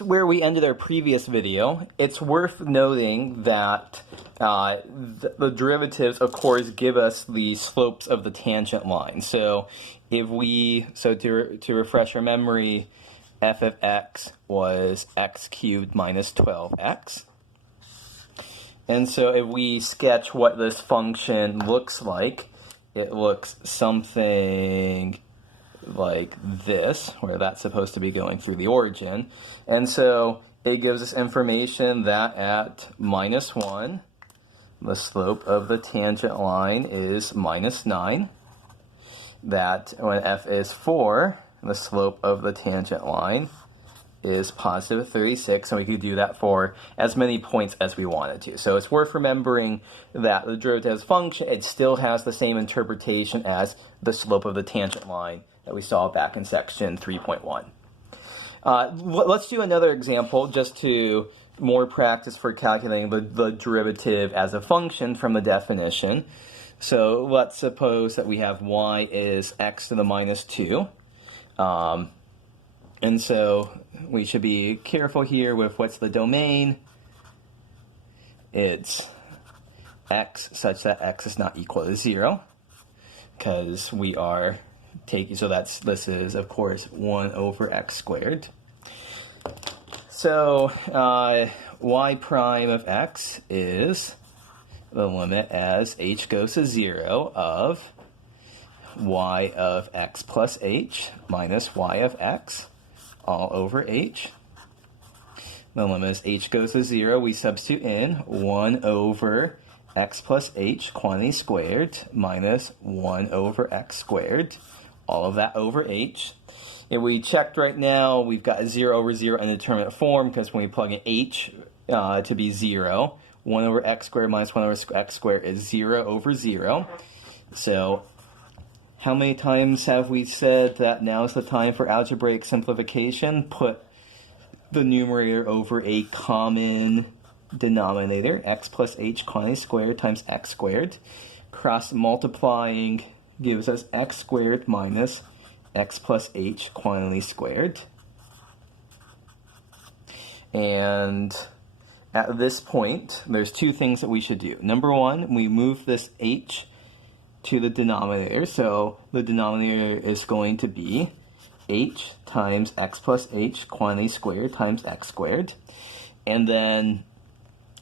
where we ended our previous video. It's worth noting that the derivatives, of course, give us the slopes of the tangent line. So to refresh our memory, f of x was x cubed minus 12x. And so if we sketch what this function looks like, it looks something like this, where that's supposed to be going through the origin. And so it gives us information that at minus 1, the slope of the tangent line is minus 9. That when f is 4, the slope of the tangent line is positive 36, and we could do that for as many points as we wanted to. So it's worth remembering that the derivative function, it still has the same interpretation as the slope of the tangent line that we saw back in section 3.1. Let's do another example just to more practice for calculating the derivative as a function from the definition. So let's suppose that we have y is x to the minus 2. And so we should be careful here with what's the domain. It's x such that x is not equal to 0, because we are taking, so this is, of course, 1 over x squared. So y prime of x is the limit as h goes to 0 of y of x plus h minus y of x all over h. The limit as h goes to 0, we substitute in 1 over x plus h quantity squared minus 1 over x squared, all of that over h. If we checked right now, we've got 0 over 0 indeterminate form, because when we plug in h to be 0, 1 over x squared minus 1 over x squared is 0 over 0. So how many times have we said that now is the time for algebraic simplification? Put the numerator over a common denominator, x plus h quantity squared times x squared. Cross multiplying gives us x squared minus x plus h quantity squared. And at this point, there's two things that we should do. Number one, we move this h to the denominator. So the denominator is going to be h times x plus h quantity squared times x squared. And then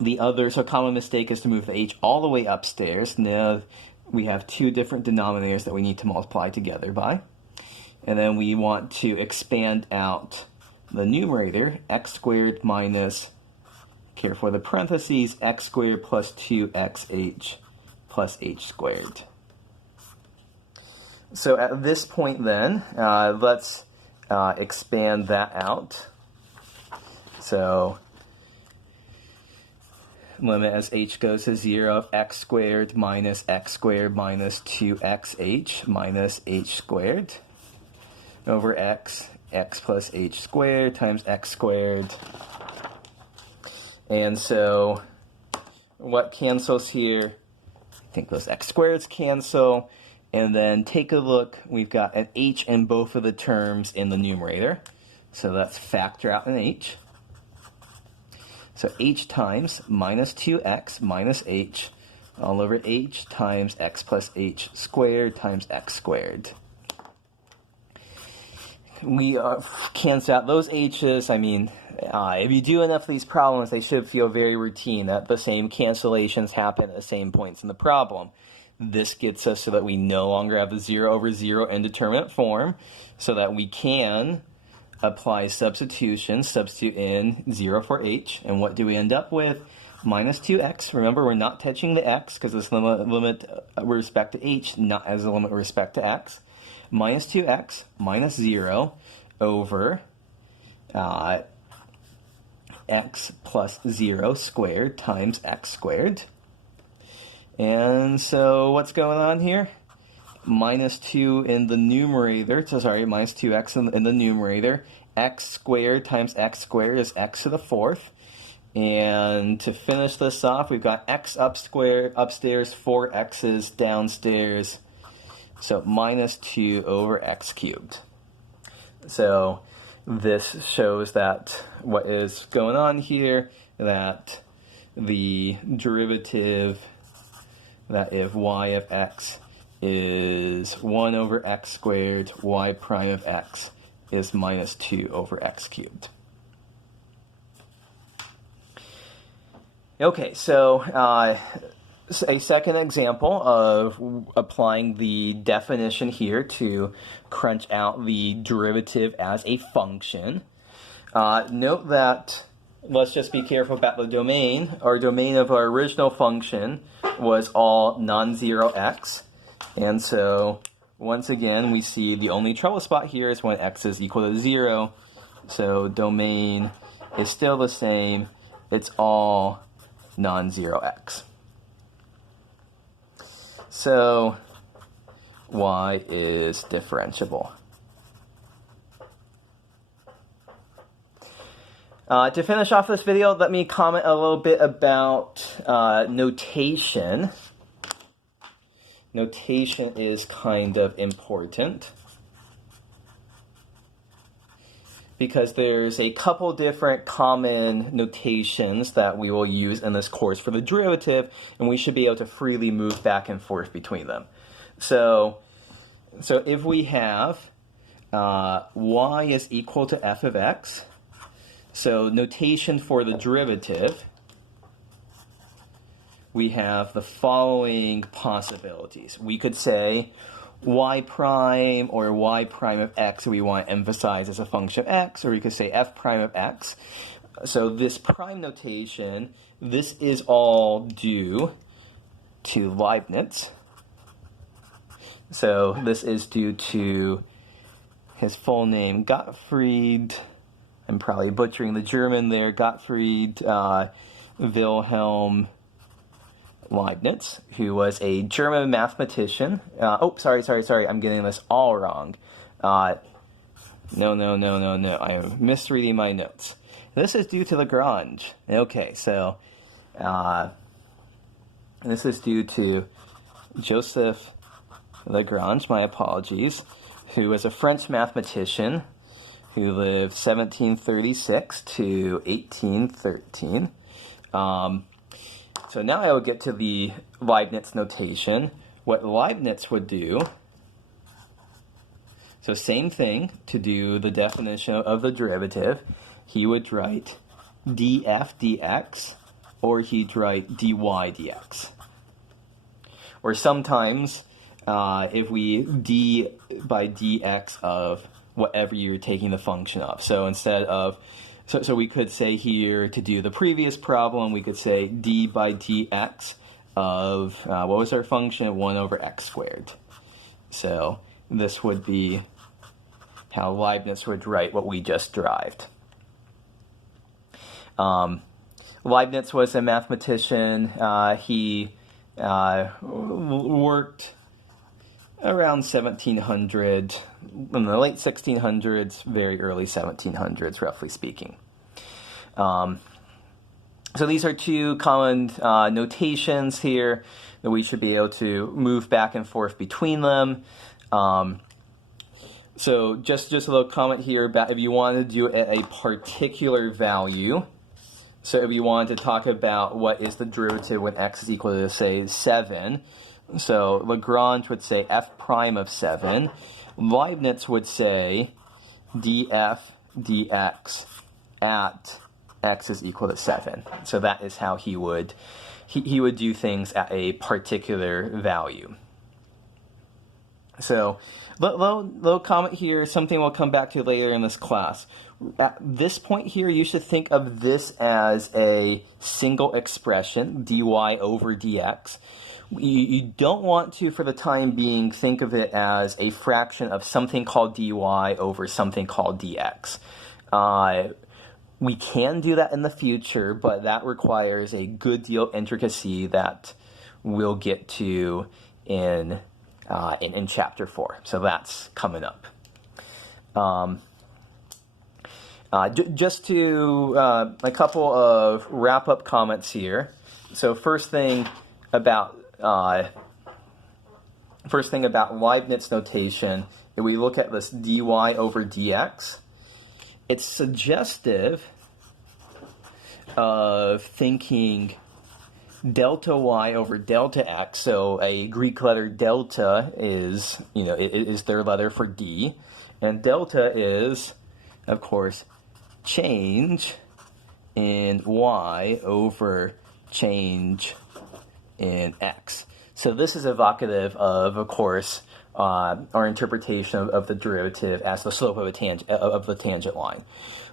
the other, so common mistake is to move the h all the way upstairs. Now we have two different denominators that we need to multiply together by. And then we want to expand out the numerator, x squared minus, care for the parentheses, x squared plus 2xh plus h squared. So at this point then, let's expand that out. So limit as h goes to 0 of x squared minus 2xh minus h squared over x plus h squared times x squared. And so what cancels here? I think those x squareds cancel. And then take a look, we've got an h in both of the terms in the numerator. So let's factor out an h. So h times minus 2x minus h all over h times x plus h squared times x squared. We cancel out those h's. I mean, if you do enough of these problems, they should feel very routine, that the same cancellations happen at the same points in the problem. This gets us so that we no longer have the 0 over 0 indeterminate form, so that we can apply substitution, substitute in 0 for h, and what do we end up with? Minus 2x. Remember, we're not touching the x because this limit with respect to h, not as a limit with respect to x. Minus 2x minus 0 over x plus 0 squared times x squared. And so what's going on here? Minus 2 in the numerator, minus 2x in the numerator. X squared times x squared is x to the 4th. And to finish this off, we've got x upstairs, 4 x's downstairs. So minus 2 over x cubed. So this shows that what is going on here, that the derivative, that if y of x is 1 over x squared, y prime of x is minus 2 over x cubed. Okay, so a second example of applying the definition here to crunch out the derivative as a function. Note that, let's just be careful about the domain. Our domain of our original function was all non-zero x. And so, once again, we see the only trouble spot here is when x is equal to 0. So, domain is still the same. It's all non-zero x. So, y is differentiable. To finish off this video, let me comment a little bit about notation. Notation is kind of important because there's a couple different common notations that we will use in this course for the derivative, and we should be able to freely move back and forth between them. So if we have y is equal to f of x, so notation for the derivative, we have the following possibilities. We could say y prime or y prime of x we want to emphasize as a function of x, or we could say f prime of x. So this prime notation, this is all due to Leibniz. So this is due to his full name, Gottfried, I'm probably butchering the German there, Gottfried Wilhelm Leibniz, who was a German mathematician. Sorry, I'm getting this all wrong. No, I am misreading my notes. This is due to Lagrange. Okay, so this is due to Joseph Lagrange, my apologies, who was a French mathematician who lived 1736 to 1813. So now I will get to the Leibniz notation. What Leibniz would do, so same thing to do the definition of the derivative, he would write df dx, or he'd write dy dx. Or sometimes, if we d by dx of whatever you're taking the function of. So instead of, so we could say here, to do the previous problem, we could say d by dx of, what was our function? 1 over x squared. So this would be how Leibniz would write what we just derived. Leibniz was a mathematician. He worked around 1700, in the late 1600s, very early 1700s, roughly speaking. So these are two common notations here that we should be able to move back and forth between them. So just a little comment here about if you want to do it at a particular value. So if you wanted to talk about what is the derivative when x is equal to, say, 7, so Lagrange would say f prime of 7. Leibniz would say df dx at x is equal to 7. So that is how he would do things at a particular value. So little comment here, something we'll come back to later in this class. At this point here, you should think of this as a single expression, dy over dx. You don't want to, for the time being, think of it as a fraction of something called dy over something called dx. We can do that in the future, but that requires a good deal of intricacy that we'll get to in Chapter 4. So that's coming up. Just to a couple of wrap-up comments here. So first thing about Leibniz notation, if we look at this dy over dx, it's suggestive of thinking delta y over delta x. So a Greek letter delta is, is their letter for D, and delta is, of course, change in y over change in x. So this is evocative of course, our interpretation of the derivative as the slope of the tangent line.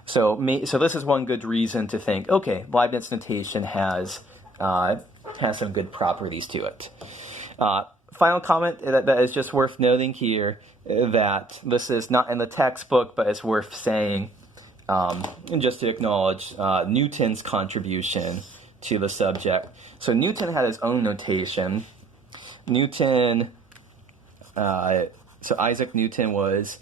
So this is one good reason to think, okay, Leibniz notation has some good properties to it. Final comment that is just worth noting here, that this is not in the textbook, but it's worth saying, and just to acknowledge Newton's contribution to the subject. So Newton had his own notation. So Isaac Newton was,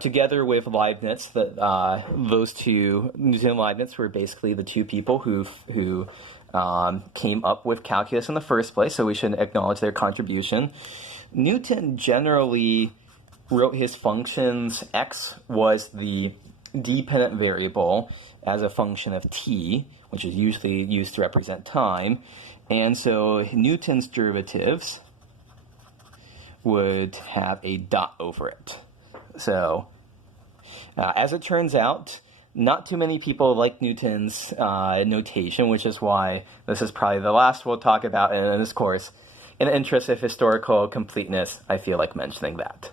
together with Leibniz, those two, Newton and Leibniz, were basically the two people who came up with calculus in the first place, so we should acknowledge their contribution. Newton generally wrote his functions. X was the dependent variable as a function of t, which is usually used to represent time. And so Newton's derivatives would have a dot over it. So as it turns out, not too many people like Newton's notation, which is why this is probably the last we'll talk about in this course. In the interest of historical completeness, I feel like mentioning that.